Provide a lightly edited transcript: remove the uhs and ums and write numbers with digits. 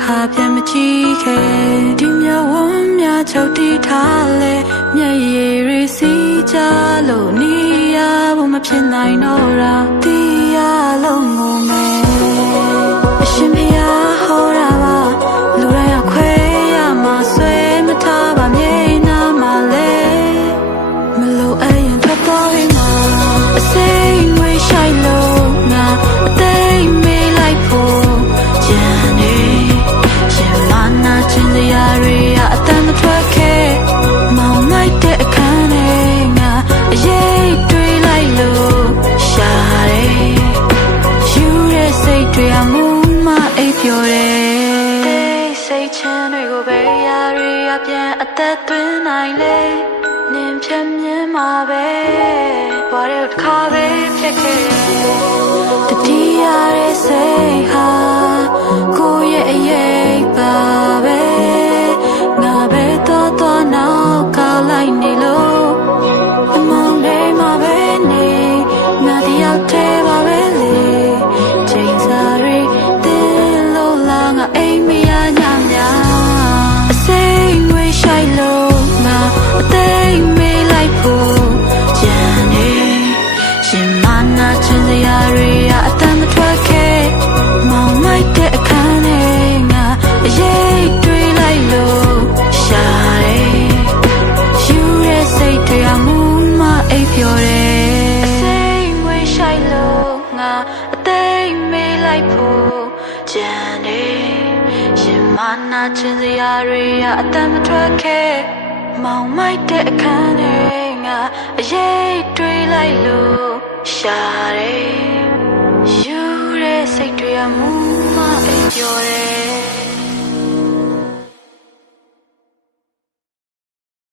ခါပြန်မကြည့်ခဲ့ဒီမြဝန်းများချုပ်တီးထားလေမျက်ရည်တွေစီးကြလို့နေရဖို့မဖြစ်နိုင်တော့တာတီးရလုံးငုံမယ်အရှင်ဖျားဟောတာပါလူတိုင်းအခွဲရမှာဆွဲမထားပါမြေနာမှာလေမလို့အရင်ထွက်သွားပြီမှာအစိမ့်ငွေရှိုက်လို့ငါအသိမေးလိုက်ဖို့ကြံနေရှင်မနာချင်စရာတွေအတမ်းမထွက်ခဲ့မောင်မိုက်တဲ့အခန်းထဲငါအရေးတွေးလိုက်လို့ရှာတယ်ယူတဲ့စိတ်တွေအမှုမအိပ်ပျော်တယ်စိတ်ချမ်းတွေကိုပဲရာတွေပြန်အသက်သွင်းနိုင်လေနင်ဖြတ်မြင်မှာပဲဘာလို့တစ်ခါပဲဖြစ်ခဲ့တတိယရဲ့စိတ်ဟာကိုယ့်ရဲ့အရေးပါပဲငါပဲတော့နောက်ကောက်လိုက်နေလို့အမောင်လေးမှာပဲနေငါတယောက်တည်းပါပဲလေချိန်စားရီတင်းလို့လာငါအိမ်မရညများအစိမ့်ငွေရှိုက်လို့ငါအသိမေးလိုက်ဖို့ကြံနေရှင်မနာချင်စရာတွေအတမ်းမထွက်ခဲ့မောင်မိုက်တဲ့အခန်းထဲငါအရေးတွေးလိုက်လို့ရှာတယ်ယူတဲ့စိတ်တွေအမှုမအိပ်ပျော်တယ်စိတ်ငွေရှိုက်လို့ငါအသိမေးလိုက်ဖို့ကြံနေရှင်မနာချင်စရာတွေအတမ်းမထွက်ခဲ့မောင်မိုက်တဲ့အခန်းထဲငါအရေးတွေးလိုက်လို့ရှာတယ်ယူတဲ့စိတ်တွေအမှုမအိပ်ပျော်တယ်